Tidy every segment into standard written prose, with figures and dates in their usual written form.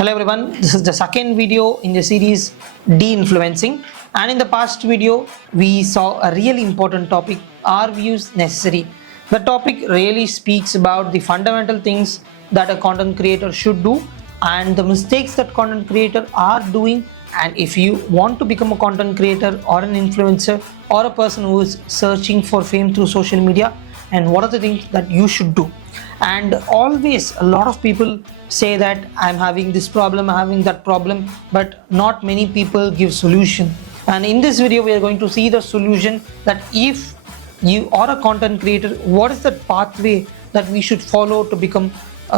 Hello everyone, this is the second video in the series de-influencing, and in the past video we saw a really important topic, are views necessary? The topic really speaks about the fundamental things that a content creator should do and the mistakes that content creator are doing, and if you want to become a content creator or an influencer or a person who is searching for fame through social media, and what are the things that you should do. And always a lot of people say that I'm having this problem, I'm having that problem, but not many people give solution. And in this video we are going to see the solution, that if you are a content creator, what is the pathway that we should follow to become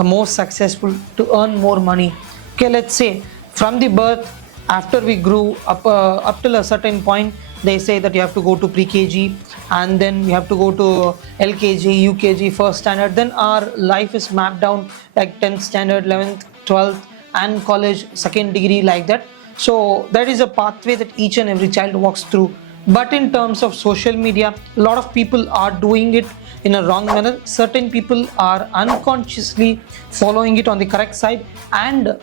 more successful, to earn more money. Okay, let's say from the birth, after we grew up till a certain point, they say that you have to go to pre-KG and then you have to go to LKG, UKG, first standard. Then our life is mapped down like 10th standard, 11th, 12th and college, second degree, like that. So that is a pathway that each and every child walks through. But in terms of social media, a lot of people are doing it in a wrong manner. Certain people are unconsciously following it on the correct side, and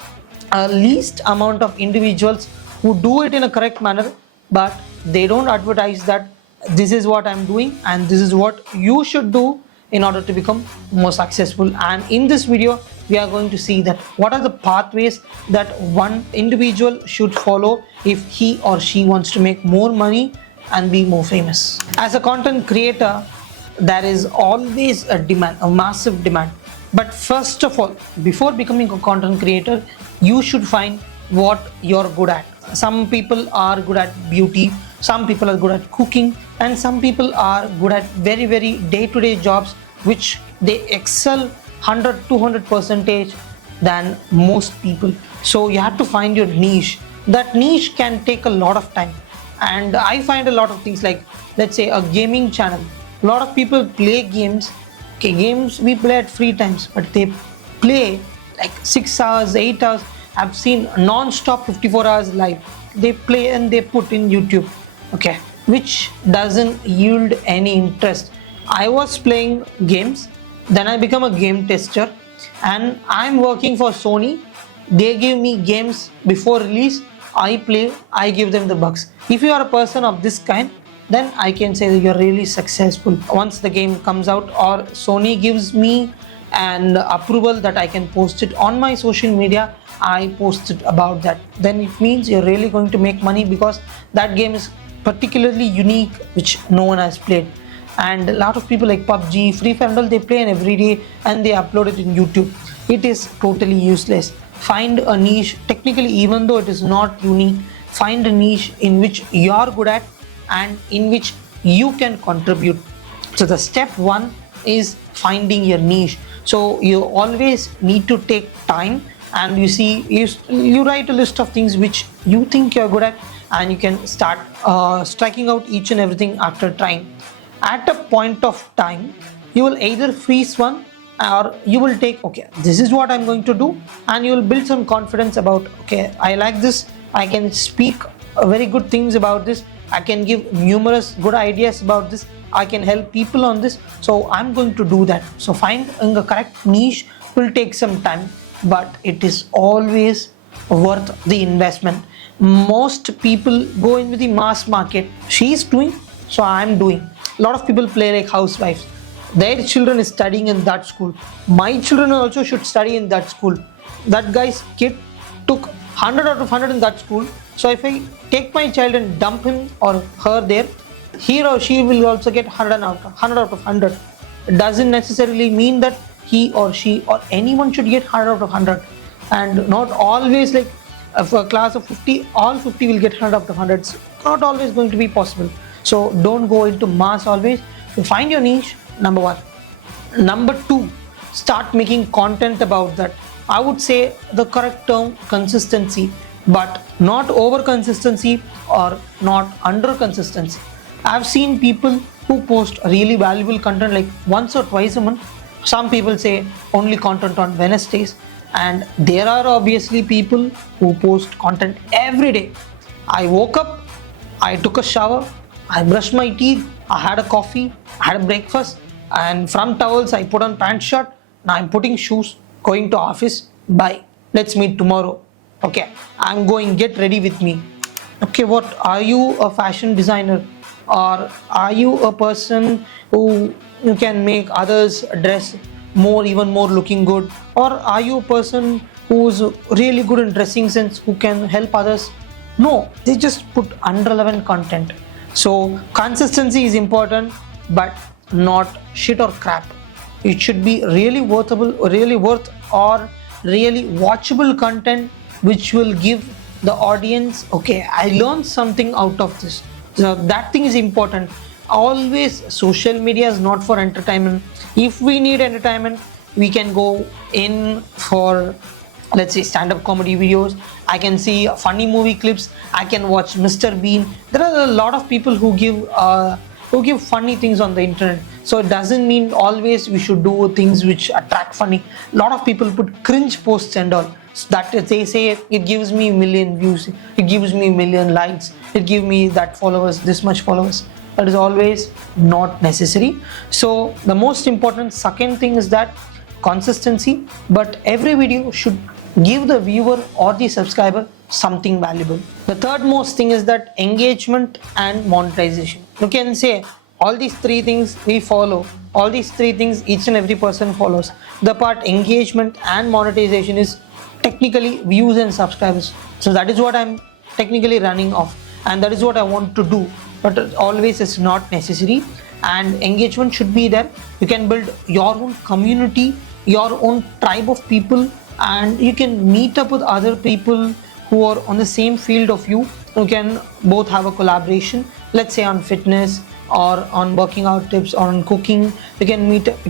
a least amount of individuals who do it in a correct manner, but they don't advertise that this is what I'm doing and this is what you should do in order to become more successful. And in this video we are going to see that what are the pathways that one individual should follow if he or she wants to make more money and be more famous. As a content creator, there is always a demand, a massive demand. But first of all, before becoming a content creator, you should find what you're good at. Some people are good at beauty, some people are good at cooking, and some people are good at very day-to-day jobs which they excel 100-200% than most people. So you have to find your niche. That niche can take a lot of time, and I find a lot of things like, let's say, a gaming channel. A lot of people play games. Okay, games we play at free times, but they play like 6 hours, 8 hours. I've seen non-stop 54 hours live. They play and they put in YouTube, okay, which doesn't yield any interest. I was playing games, then I become a game tester, and I'm working for Sony. They give me games before release, I play, I give them the bugs. If you are a person of this kind, then I can say that you're really successful. Once the game comes out or Sony gives me an approval that I can post it on my social media, I post it about that, then it means you're really going to make money, because that game is particularly unique, which no one has played. And a lot of people like PUBG, Free Fire and all, they play every day and they upload it in YouTube. It is totally useless. Find a niche. Technically, even though it is not unique, find a niche in which you're good at and in which you can contribute. So the step one is finding your niche. So you always need to take time, and you write a list of things which you think you're good at, and you can start striking out each and everything after trying. At a point of time, you will either freeze one, or you will take, okay, this is what I'm going to do, and you will build some confidence about, okay, I like this, I can speak very good things about this, I can give numerous good ideas about this, I can help people on this, so I'm going to do that. So finding a correct niche will take some time, but it is always worth the investment. Most people go in with the mass market. She's doing, so I'm doing. A lot of people play like housewives. Their children is studying in that school. My children also should study in that school. That guy's kid took 100 out of 100 in that school. So if I take my child and dump him or her there, he or she will also get 100 out of 100. It doesn't necessarily mean that he or she or anyone should get 100 out of 100. And not always like if a class of 50, all 50 will get 100 out of 100. It's not always going to be possible. So don't go into mass always. So find your niche, number one. Number two, start making content about that. I would say the correct term, consistency, but not over consistency or not under consistency. I've seen people who post really valuable content like once or twice a month. Some people say only content on Wednesdays, and there are obviously people who post content every day. I woke up, I took a shower, I brushed my teeth, I had a coffee, I had a breakfast, and from towels I put on pant shirt. Now I'm putting shoes, going to office. Bye. Let's meet tomorrow. Okay, I'm going, get ready with me. Okay, what are you, a fashion designer, or are you a person who you can make others dress more, even more looking good, or are you a person who's really good in dressing sense who can help others? No, they just put irrelevant content. So consistency is important, but not shit or crap. It should be really worthable, really worth, or really watchable content which will give the audience, okay, I learned something out of this. So that thing is important. Always social media is not for entertainment. If we need entertainment, we can go in for, let's say, stand-up comedy videos. I can see funny movie clips. I can watch Mr. Bean. There are a lot of people who give funny things on the internet. So it doesn't mean always we should do things which attract funny. A lot of people put cringe posts and all. So that they say it gives me a million views, it gives me a million likes, it gives me that followers, this much followers. That is always not necessary. So the most important second thing is that consistency, but every video should give the viewer or the subscriber something valuable. The third most thing is that engagement and monetization. You can say all these three things we follow, all these three things each and every person follows. The part engagement and monetization is technically views and subscribers. So that is what I'm technically running off, and that is what I want to do, but always it's not necessary. And engagement should be there. You can build your own community, your own tribe of people, and you can meet up with other people who are on the same field of you. You can both have a collaboration, let's say on fitness or on working out tips or on cooking. You can meet up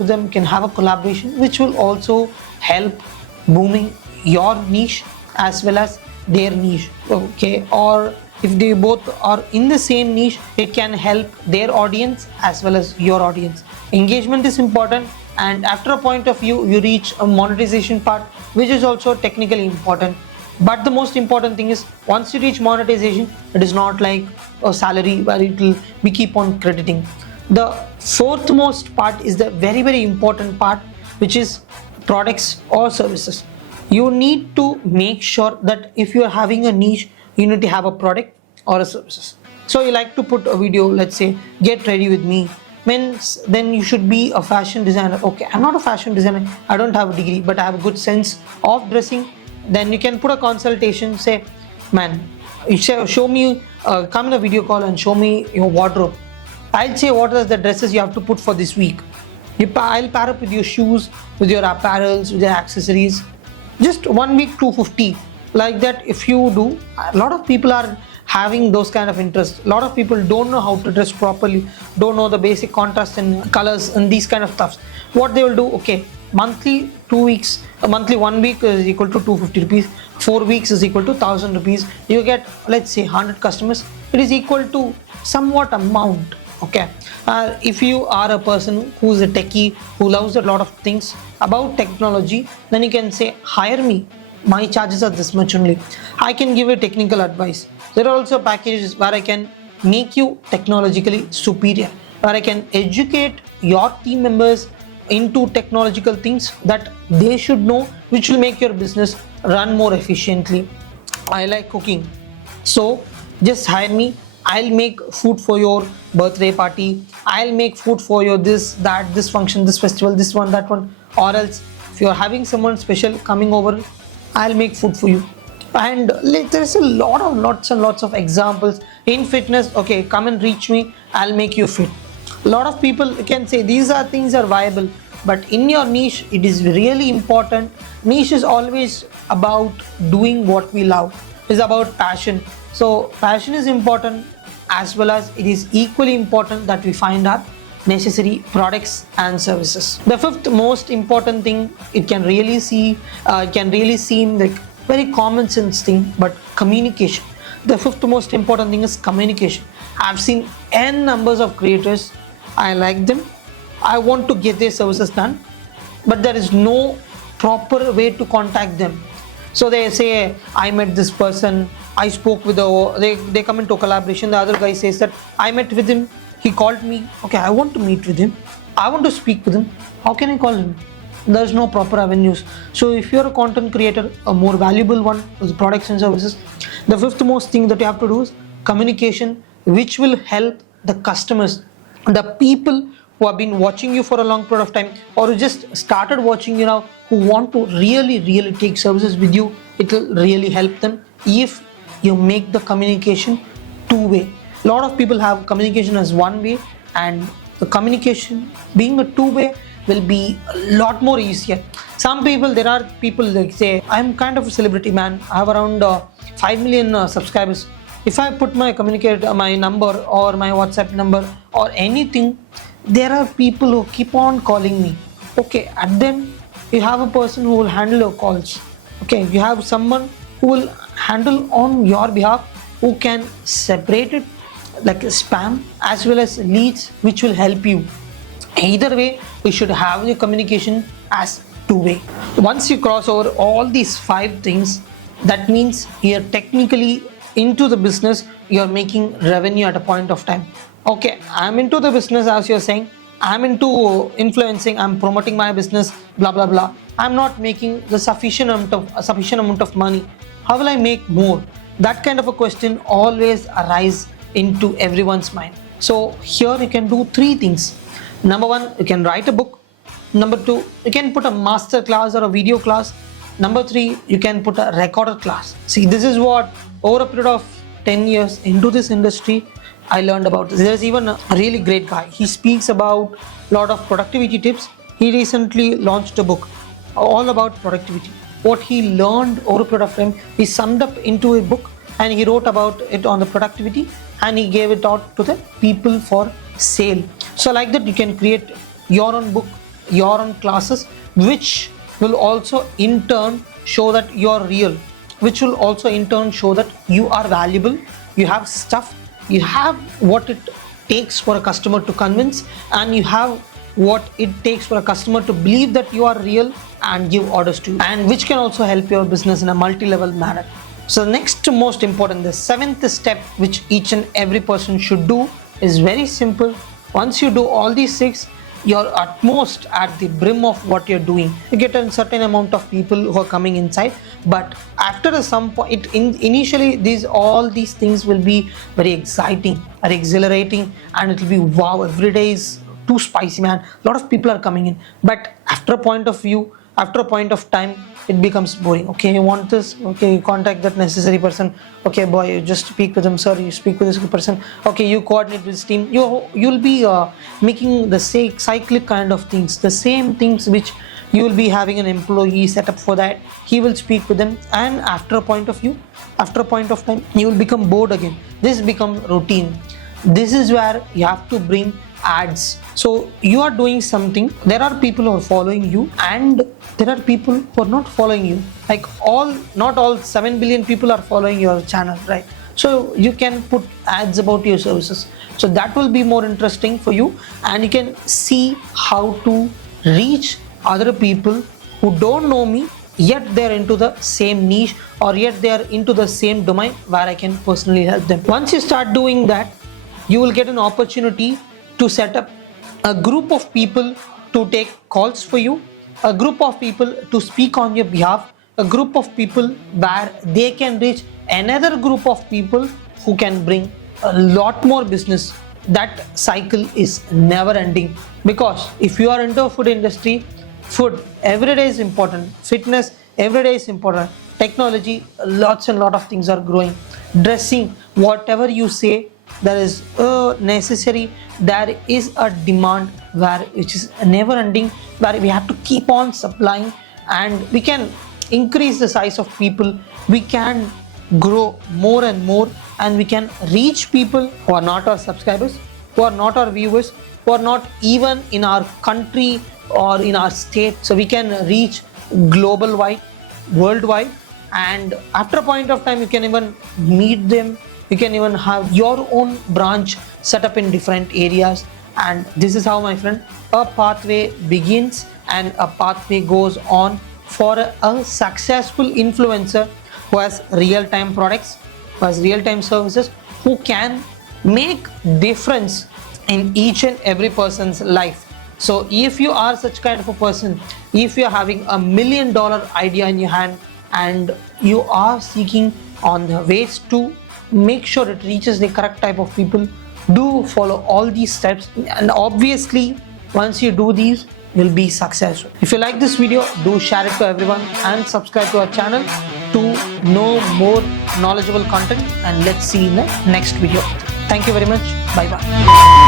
with them, you can have a collaboration which will also help booming your niche as well as their niche. Okay, or if they both are in the same niche, it can help their audience as well as your audience. Engagement is important, and after a point of view you reach a monetization part, which is also technically important. But the most important thing is, once you reach monetization, it is not like a salary where it will be keep on crediting. The fourth most part is the very very important part, which is products or services. You need to make sure that if you are having a niche, you need to have a product or a services. So you like to put a video, let's say, get ready with me, means then you should be a fashion designer. Okay, I'm not a fashion designer, I don't have a degree, but I have a good sense of dressing. Then you can put a consultation, say, man, you show me, come in a video call and show me your wardrobe. I'll say what are the dresses you have to put for this week. I'll pair up with your shoes, with your apparels, with your accessories. Just 1 week 250. Like that, if you do, a lot of people are having those kind of interests. A lot of people don't know how to dress properly, don't know the basic contrast and colors and these kind of stuffs. What they will do, okay, monthly 2 weeks, monthly 1 week is equal to 250 rupees, 4 weeks is equal to 1000 rupees. You get, let's say, 100 customers, it is equal to somewhat amount. Okay, if you are a person who's a techie, who loves a lot of things about technology, then you can say, hire me, my charges are this much only. I can give you technical advice. There are also packages where I can make you technologically superior, where I can educate your team members into technological things that they should know, which will make your business run more efficiently. I like cooking, so just hire me. I'll make food for your birthday party, I'll make food for your this, that, this function, this festival, this one, that one. Or else if you're having someone special coming over, I'll make food for you. And there's a lots and lots of examples in fitness. Okay, come and reach me, I'll make you fit. A lot of people can say these are things are viable, but in your niche it is really important. Niche is always about doing what we love, it's about passion. So passion is important, as well as it is equally important that we find our necessary products and services. The fifth most important thing, it can really seem like very common sense thing, but communication. The fifth most important thing is communication. I've seen n numbers of creators, I like them, I want to get their services done, but there is no proper way to contact them. So they say, I met this person, I spoke with they come into collaboration. The other guy says that I met with him, he called me. Okay, I want to meet with him, I want to speak with him. How can I call him? there's no proper avenues. So if you're a content creator, a more valuable one with products and services, the fifth most thing that you have to do is communication, which will help the customers, the people who have been watching you for a long period of time, or who just started watching you now, who want to really take services with you. It will really help them if you make the communication two-way. A lot of people have communication as one way, and the communication being a two-way will be a lot more easier. There are people like say, I'm kind of a celebrity man, I have around 5 million subscribers. If I put my my number or my WhatsApp number or anything, there are people who keep on calling me. Okay, and then you have a person who will handle your calls. Okay, you have someone who will handle on your behalf, who can separate it like spam as well as leads, which will help you. Either way, we should have your communication as two-way. Once you cross over all these 5 things, that means you're technically into the business, you're making revenue at a point of time. Okay, I'm into the business, as you're saying, I'm into influencing, I'm promoting my business, blah blah blah. I'm not making the sufficient amount of money. How will I make more? That kind of a question always arises into everyone's mind. So here you can do 3 things. Number 1, you can write a book. Number 2, you can put a master class or a video class. Number 3, you can put a recorded class. See, this is what over a period of 10 years into this industry I learned about this. There's even a really great guy. He speaks about a lot of productivity tips. He recently launched a book all about productivity. What he learned over a period of time, he summed up into a book and he wrote about it on the productivity, and he gave it out to the people for sale. So like that, you can create your own book, your own classes, which will also in turn show that you're real, which will also in turn show that you are valuable, you have stuff, you have what it takes for a customer to convince, and you have what it takes for a customer to believe that you are real and give orders to you, and which can also help your business in a multi-level manner. So next most important, the 7th step which each and every person should do is very simple. Once you do all these 6, you're at most at the brim of what you're doing. You get a certain amount of people who are coming inside, but after some point, initially all these things will be very exciting, very exhilarating, and it will be wow, every day is too spicy, man. A lot of people are coming in, but after a point of time, it becomes boring. Okay, you want this? Okay, you contact that necessary person. Okay, boy, you just speak with him. Sir, you speak with this person. Okay, you coordinate with this team. You'll be making the same cyclic kind of things, the same things which you will be having an employee set up for that. He will speak with them, and after a point of time, you will become bored again. This becomes routine. This is where you have to bring ads. So you are doing something, there are people who are following you, and there are people who are not following you. Like not all 7 billion people are following your channel, right? So you can put ads about your services, so that will be more interesting for you, and you can see how to reach other people who don't know me, yet they're into the same niche, or yet they're into the same domain where I can personally help them. Once you start doing that, you will get an opportunity to set up a group of people to take calls for you, a group of people to speak on your behalf, a group of people where they can reach another group of people who can bring a lot more business. That cycle is never ending, because if you are into food industry, food every day is important, fitness every day is important, technology, lots and lot of things are growing, dressing, whatever you say, there is a necessary, there is a demand which is never ending, where we have to keep on supplying, and we can increase the size of people, we can grow more and more, and we can reach people who are not our subscribers, who are not our viewers, who are not even in our country or in our state. So we can reach global wide, worldwide, and after a point of time you can even meet them, you can even have your own branch set up in different areas. And this is how, my friend, a pathway begins and a pathway goes on for a successful influencer who has real-time products, who has real-time services, who can make difference in each and every person's life. So if you are such kind of a person, If you're having $1 million idea in your hand and you are seeking on the ways to make sure it reaches the correct type of people, do follow all these steps, and obviously once you do these, you'll be successful. If you like this video, do share it to everyone and subscribe to our channel to know more knowledgeable content, and let's see in the next video. Thank you very much. Bye bye.